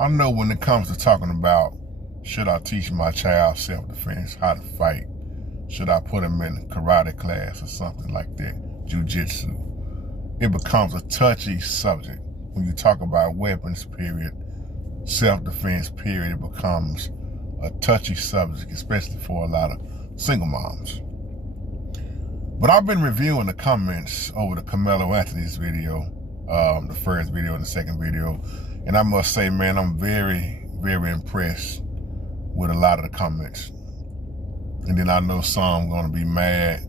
I know when it comes to talking about, should I teach my child self-defense, how to fight? Should I put him in karate class or something like that, jiu-jitsu? It becomes a touchy subject. When you talk about weapons, period, self-defense, period, it becomes a touchy subject, especially for a lot of single moms. But I've been reviewing the comments over the Carmelo Anthony's video, the first video and the second video, and I must say, man, I'm very, very impressed with a lot of the comments. And then I know some gonna be mad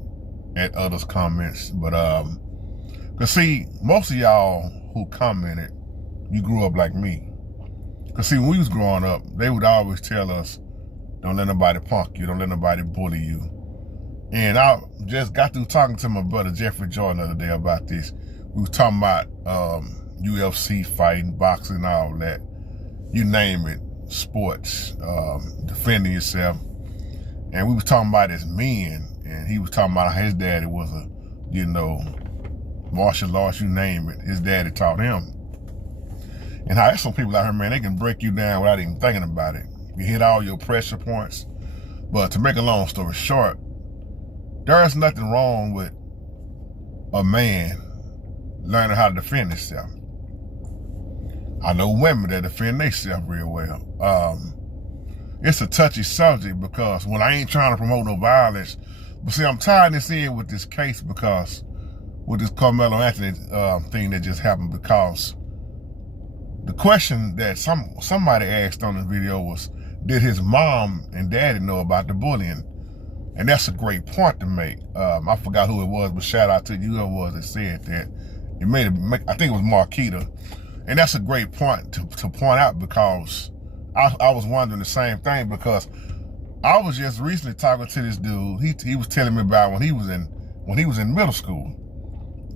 at others' comments, but cause see, most of y'all who commented, you grew up like me. Cause see, when we was growing up, they would always tell us, don't let nobody punk you, don't let nobody bully you. And I just got through talking to my brother Jeffrey Jordan the other day about this. We was talking about UFC fighting, boxing, all that. You name it, sports, defending yourself. And we was talking about as men, and he was talking about how his daddy was a, martial arts, you name it. His daddy taught him. And how there's some people out here, man, they can break you down without even thinking about it. You hit all your pressure points. But to make a long story short, there's nothing wrong with a man learning how to defend himself. I know women that defend themselves real well. It's a touchy subject because when I ain't trying to promote no violence, but see, I'm tying this in with this case because with this Carmelo Anthony thing that just happened, because the question that somebody asked on the video was, did his mom and daddy know about the bullying? And that's a great point to make. I forgot who it was, but shout out to you, whoever it was that said that. I think it was Marquita. And that's a great point to point out, because I was wondering the same thing, because I was just recently talking to this dude. He was telling me about when he was in middle school,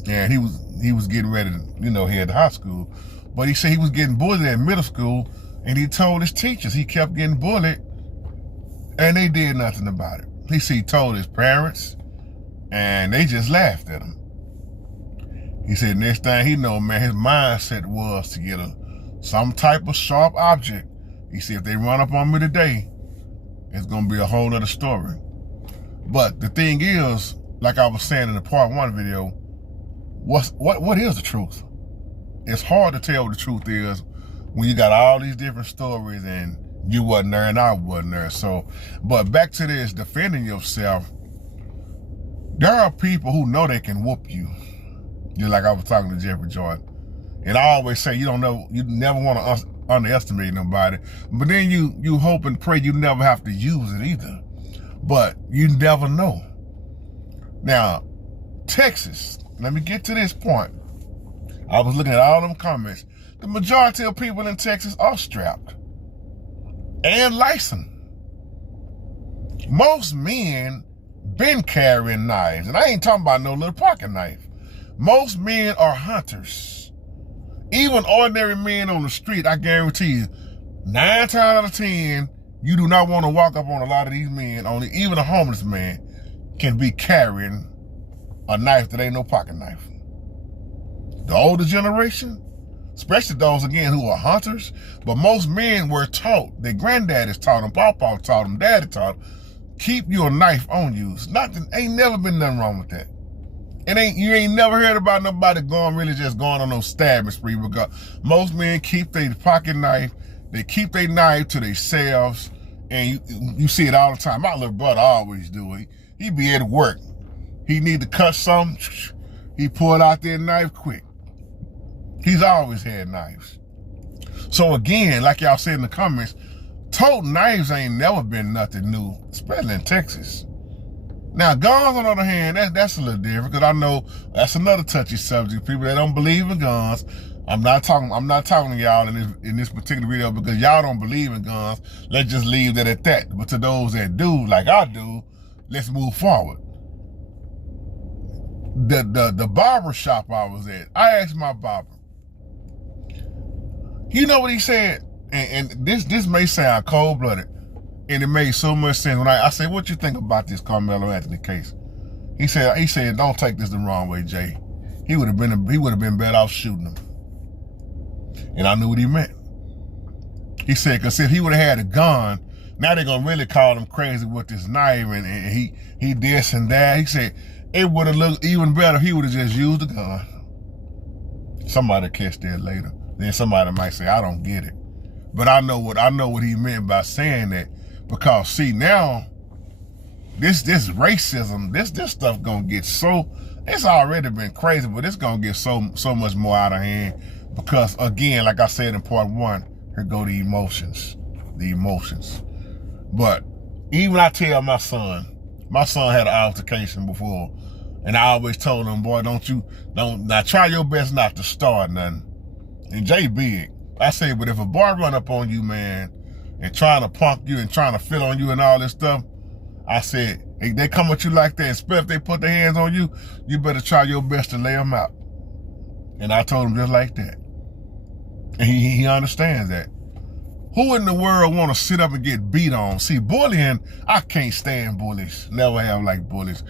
and he was getting ready to head to high school. But he said he was getting bullied in middle school, and he told his teachers he kept getting bullied, and they did nothing about it. He said he told his parents, and they just laughed at him. He said next thing he know, man, his mindset was to get some type of sharp object. He said if they run up on me today, it's gonna be a whole other story. But the thing is, like I was saying in the part 1 video, what is the truth? It's hard to tell what the truth is when you got all these different stories and you wasn't there and I wasn't there. So, but back to this, defending yourself, there are people who know they can whoop you. Just like I was talking to Jeffrey Jordan. And I always say, you never want to underestimate nobody, but then you hope and pray you never have to use it either. But you never know. Now, Texas, let me get to this point. I was looking at all them comments. The majority of people in Texas are strapped and licensed. Most men been carrying knives, and I ain't talking about no little pocket knife. Most men are hunters. Even ordinary men on the street, I guarantee you, 9 times out of 10, you do not want to walk up on a lot of these men. Only even a homeless man can be carrying a knife that ain't no pocket knife. The older generation, especially those, again, who are hunters, but most men were taught, their granddaddies taught them, papa taught them, daddy taught them, keep your knife on you. Ain't never been nothing wrong with that. You ain't never heard about nobody just going on no stabbing spree, because most men keep their pocket knife, they keep their knife to themselves, and you see it all the time. My little brother always do it. He be at work. He need to cut something, he pull out that knife quick. He's always had knives. So again, like y'all said in the comments, toting knives ain't never been nothing new, especially in Texas. Now, guns, on the other hand, that's a little different, because I know that's another touchy subject. People that don't believe in guns, I'm not talking to y'all in this particular video because y'all don't believe in guns. Let's just leave that at that. But to those that do, like I do, let's move forward. The barber shop I was at, I asked my barber. You know what he said? And this may sound cold-blooded, and it made so much sense when I said, what you think about this Carmelo Anthony case? He said, don't take this the wrong way, Jay. He would have been better off shooting him. And I knew what he meant. He said, because if he would have had a gun, now they're going to really call him crazy with this knife and he this and that. He said, it would have looked even better if he would have just used the gun. Somebody catch that later. Then somebody might say, I don't get it. But I know what he meant by saying that. Because see, now, this racism, this stuff gonna get so, it's already been crazy, but it's gonna get so much more out of hand. Because again, like I said in part 1, here go the emotions. But even I tell my son had an altercation before, and I always told him, boy, now try your best not to start nothing. And Jay big. I say, but if a boy run up on you, man, and trying to punk you and trying to fit on you and all this stuff, I said, if they come at you like that, especially if they put their hands on you, you better try your best to lay them out. And I told him just like that. And he understands that. Who in the world want to sit up and get beat on? See, bullying, I can't stand bullies. Never have liked bullies.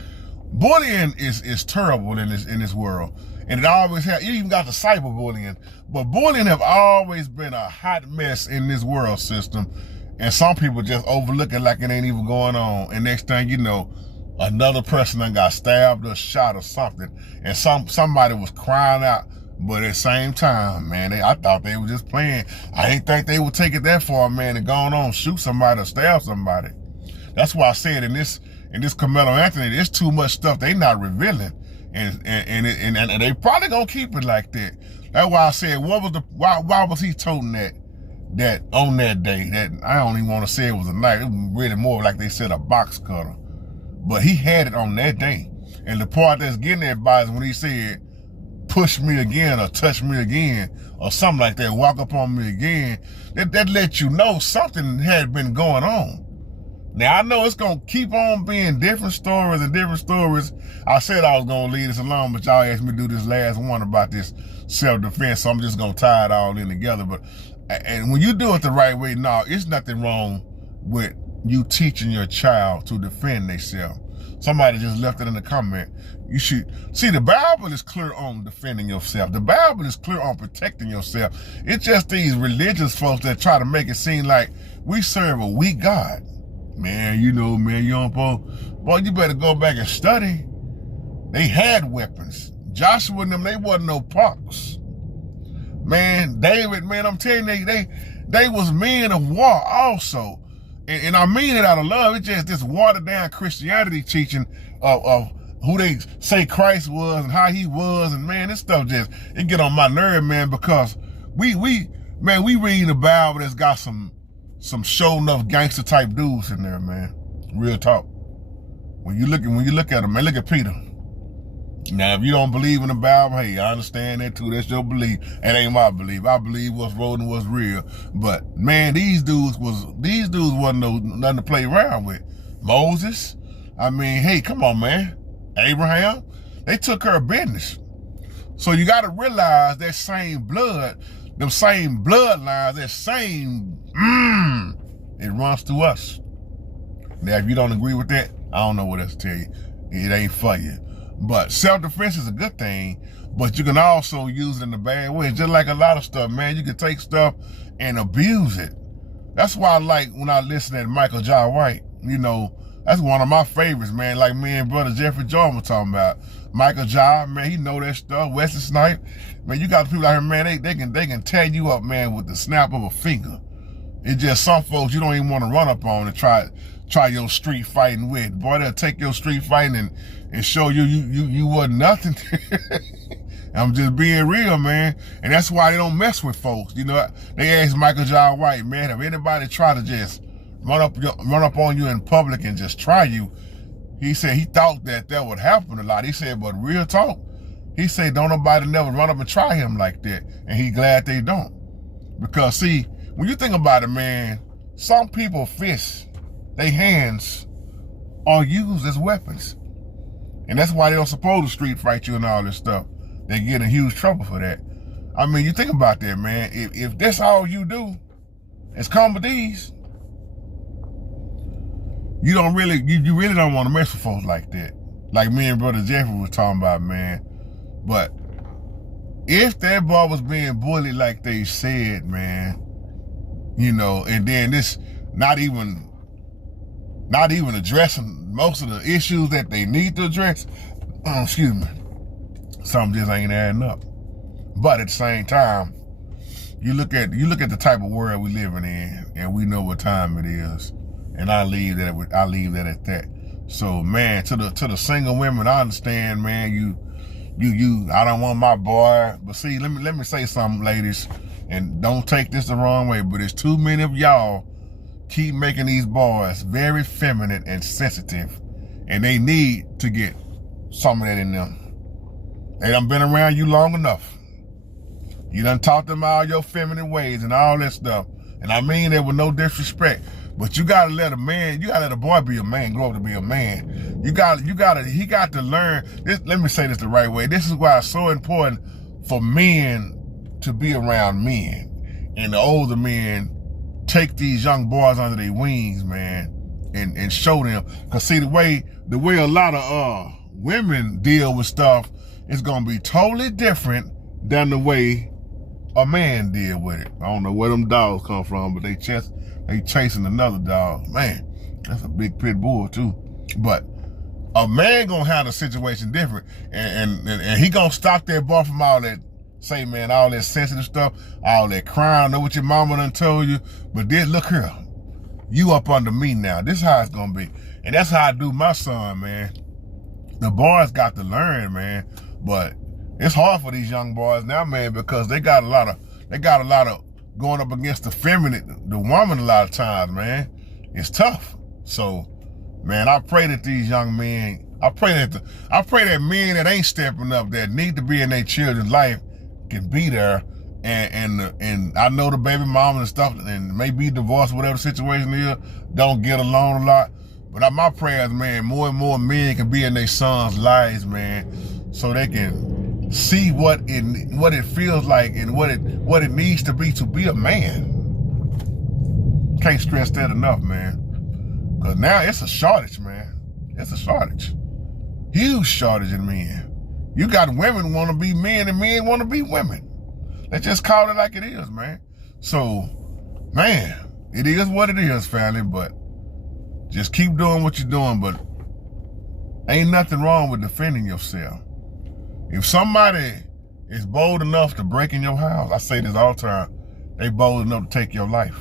Bullying is terrible in this world. And it always has. You even got the cyberbullying. But bullying have always been a hot mess in this world system. And some people just overlook it like it ain't even going on. And next thing you know, another person done got stabbed or shot or something. And somebody was crying out. But at the same time, man, I thought they were just playing. I didn't think they would take it that far, man, and go on, shoot somebody or stab somebody. That's why I said in this Carmelo Anthony, there's too much stuff they not revealing. And they probably gonna keep it like that. That's why I said, why was he toting that on that day? That I don't even want to say it was a knife. It was really more like they said a box cutter. But he had it on that day. And the part that's getting everybody is when he said, push me again or touch me again or something like that, walk up on me again, that let you know something had been going on. Now, I know it's going to keep on being different stories. I said I was going to leave this alone, but y'all asked me to do this last one about this self-defense, so I'm just going to tie it all in together. And when you do it the right way, no, it's nothing wrong with you teaching your child to defend themselves. Somebody just left it in the comment. You should see, the Bible is clear on defending yourself. The Bible is clear on protecting yourself. It's just these religious folks that try to make it seem like we serve a weak God. Man, you know, man, young boy, you better go back and study. They had weapons. Joshua and them, they wasn't no punks. Man, David, man, I'm telling you, they was men of war also. And I mean it out of love. It's just this watered down Christianity teaching of who they say Christ was and how he was. And man, this stuff it get on my nerve, man, because we reading the Bible that's got some show enough gangster type dudes in there, man. Real talk. When you look at them, man, look at Peter. Now, if you don't believe in the Bible, hey, I understand that too. That's your belief. It ain't my belief. I believe what's road and what's real. But man, these dudes wasn't nothing to play around with. Moses, I mean, hey, come on, man. Abraham, they took care of business. So you got to realize that same blood, them same bloodlines, that same, it runs through us. Now, if you don't agree with that, I don't know what else to tell you. It ain't for you. But self-defense is a good thing, but you can also use it in a bad way. Just like a lot of stuff, man. You can take stuff and abuse it. That's why I like when I listen to Michael Jai White. You know, that's one of my favorites, man. Like me and brother Jeffrey Jordan were talking about. Michael Jai, man, he know that stuff. Wesley Snipes, man, you got people out here, man, they can tear you up, man, with the snap of a finger. It's just some folks you don't even want to run up on and try your street fighting with. Boy, they'll take your street fighting and show you wasn't nothing. I'm just being real, man. And that's why they don't mess with folks. You know, they asked Michael Jai White, man, have anybody tried to just run up on you in public and just try you? He said he thought that would happen a lot. He said, but real talk, he said don't nobody never run up and try him like that. And he glad they don't. Because see, when you think about it, man, some people fists, their hands are used as weapons. And that's why they don't supposed to street fight you and all this stuff. They get in huge trouble for that. I mean, you think about that, man. If that's all you do is come with these, you really don't want to mess with folks like that. Like me and brother Jeffrey was talking about, man. But if that boy was being bullied like they said, man, you know, and then this not even addressing most of the issues that they need to address. Excuse me. Something just ain't adding up. But at the same time, you look at the type of world we living in, and we know what time it is, and I leave that at that. So man, to the single women, I understand, man. You, I don't want my boy, but see, let me say something, ladies, and don't take this the wrong way, but it's too many of y'all keep making these boys very feminine and sensitive, and they need to get some of that in them. They done been around you long enough. You done taught them all your feminine ways and all that stuff. And I mean that with no disrespect. But you gotta let a boy be a man, grow up to be a man. He got to learn this. Let me say this the right way. This is why it's so important for men to be around men. And the older men take these young boys under their wings, man, and show them. Cause see, the way a lot of women deal with stuff is gonna be totally different than the way a man deal with it. I don't know where them dogs come from, but they chasing another dog. Man, that's a big pit bull too. But a man gonna handle the situation different, and he gonna stop that boy from all that, say, man, all that sensitive stuff, all that crying. I know what your mama done told you, but this, look here, you up under me now. This is how it's gonna be, and that's how I do my son, man. The boys got to learn, man, but it's hard for these young boys now, man, because they got a lot of going up against the woman a lot of times, man. It's tough. So, man, I pray that these young men, I pray that men that ain't stepping up, that need to be in their children's life, can be there. And I know the baby mama and stuff, and maybe divorced, whatever the situation is, don't get along a lot. But my prayers, man, more and more men can be in their sons' lives, man, so they can see what it feels like and what it needs to be a man. Can't stress that enough, man. Cause now it's a shortage, man. It's a shortage. Huge shortage in men. You got women want to be men and men want to be women. Let's just call it like it is, man. So, man, it is what it is, family, but just keep doing what you're doing, but ain't nothing wrong with defending yourself. If somebody is bold enough to break in your house, I say this all the time, they bold enough to take your life.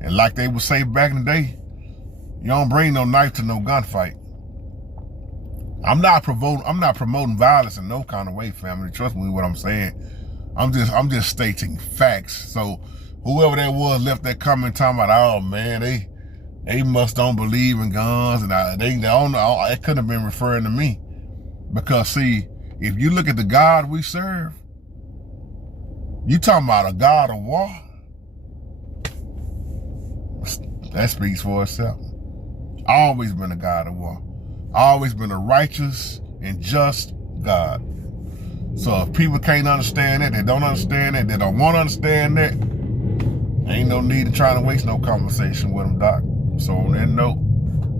And like they would say back in the day, you don't bring no knife to no gunfight. I'm not promoting violence in no kind of way, family. Trust me with what I'm saying. I'm just stating facts. So whoever that was left that comment talking about, oh man, they must don't believe in guns, and they don't know. It couldn't have been referring to me. Because see, if you look at the God we serve, you talking about a God of war. That speaks for itself. Always been a God of war. Always been a righteous and just God. So if people can't understand that, they don't understand that, they don't want to understand that, ain't no need to try to waste no conversation with them, Doc. So on that note,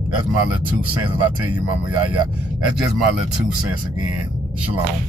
that's my little 2 cents. As I tell you, Mama Yaya, that's just my little 2 cents again. Shalom.